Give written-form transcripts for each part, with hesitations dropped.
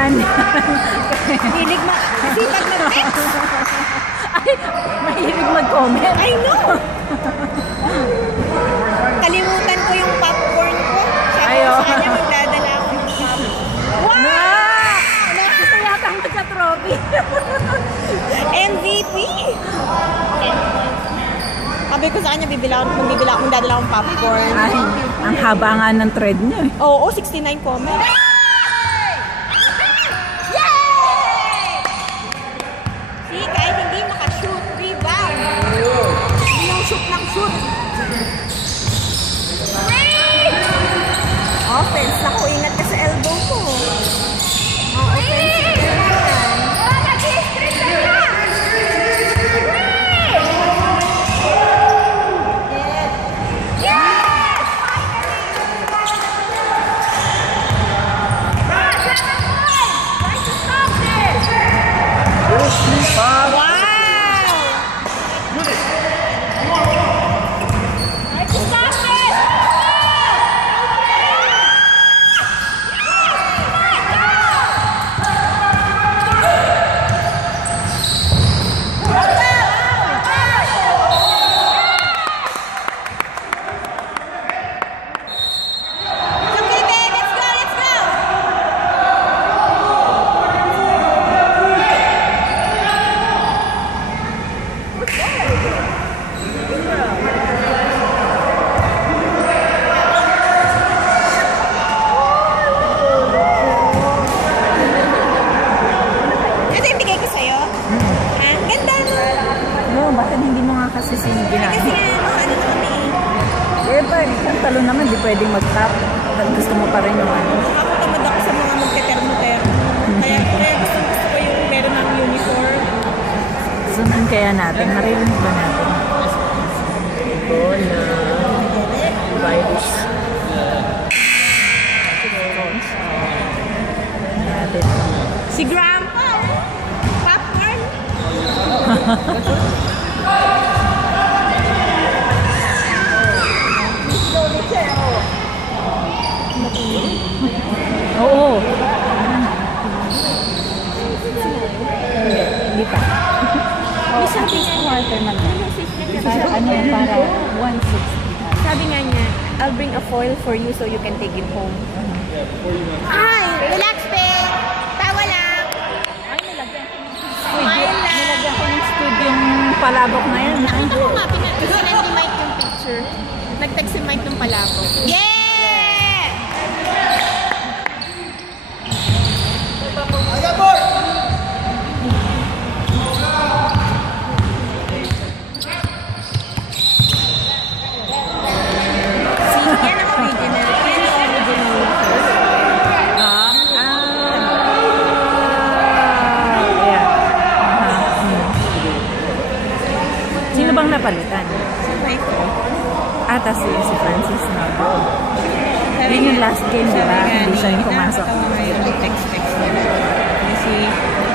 tawanan. Hilig sipag mag-text. Ay, mahilig mag-comment. I know! Kalimutan ko yung popcorn ko. Sabi Ayo. ko sa kanya, magdadala ako ng popcorn. Wow! Gusto yatang magka-trophy. MVP! Sabi ko sa kanya, magdadala akong popcorn. Ay, ang haba nga ng thread niya. Oo, 69 comments. See, kahit hindi makashoot, rebound. Hindi yung shoot ng shoot. Offense. Naku, ingat ka sa elbow ko. Offensive na yan. Ito yung bigay ko sa'yo? Ah, ganda no? No, bakit hindi mo nga kasi Kasi siniginahin? nga, ano na kami eh. Eh, pag ang talo naman, di pwedeng mag-top. Gusto mo pa rin yung ano. Nakakatamad ako sa mga magte-termo-termo. Kaya gusto ko yung meron ng uniform. Sunan kaya natin. Maririnig ba natin? Bola. Virus. Natin. Si Grandpa! Popcorn! Oo. Hindi pa. May sabi quarter man. Para ano yan, para 160. Sabi nga niya, I'll bring a foil for you so you can take it home. Ay! Relax, pe! Tawa lang! Ay, nilagyan ko ng Smile lang! nilagyan ko ng studio yung palabok na yan. Nakita mo nga, kasi ni Mike yung picture. Nag-text si Mike nung palabok. Yeah! See, yan ang original. Yan ang original. Yeah. Sino bang napalitan? Si Mike. Tas si Francis na. Yun yung last game, di ba? Hindi siya yung pumasok. Text niya. Si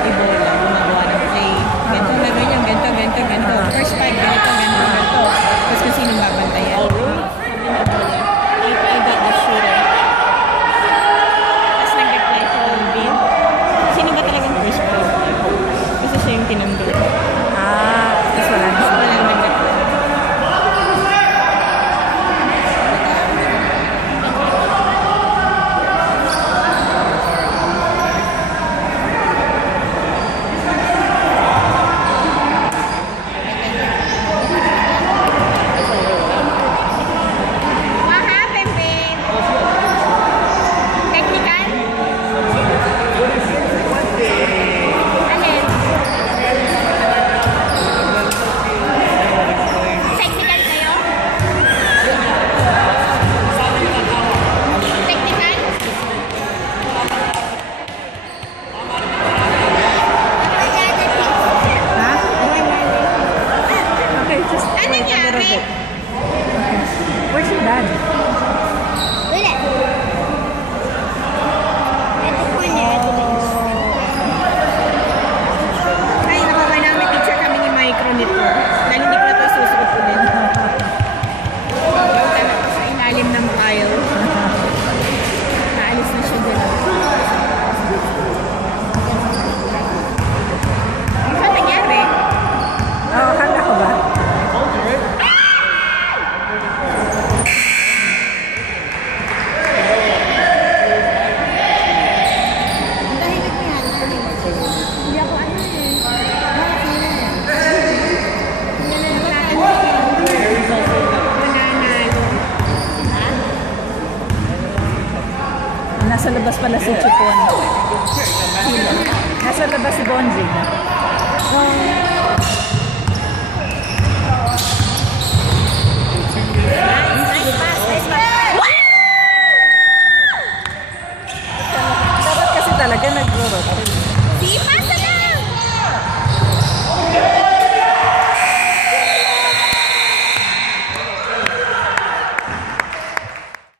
Ibola, gumagawa ng play. Ganito, gagawin niya, ganito. First five, ganito. Tapos kung sinong babantayan. I got the shooter. Tapos nag-reply to Olvin. Sino ba talagang first five? Kasi siya yung tinanggol. Tas wala na. Walang nag-reply. What happened, babe? Technical? Alin? Technical kayo? Technical? Ha? Okay, just Ano wait a nangyari? little bit. Where's your dad? Wala. Ito po niya. Ay, nakabay namin picture kami ni Micro nito. Dahil hindi ko na ito susunod ulit. Punta na ito sa ilalim ng pile. Naalis na siya dyan. pala si Chupon. Nasa labas si Bonjing. Dapat kasi talaga nag-rotate.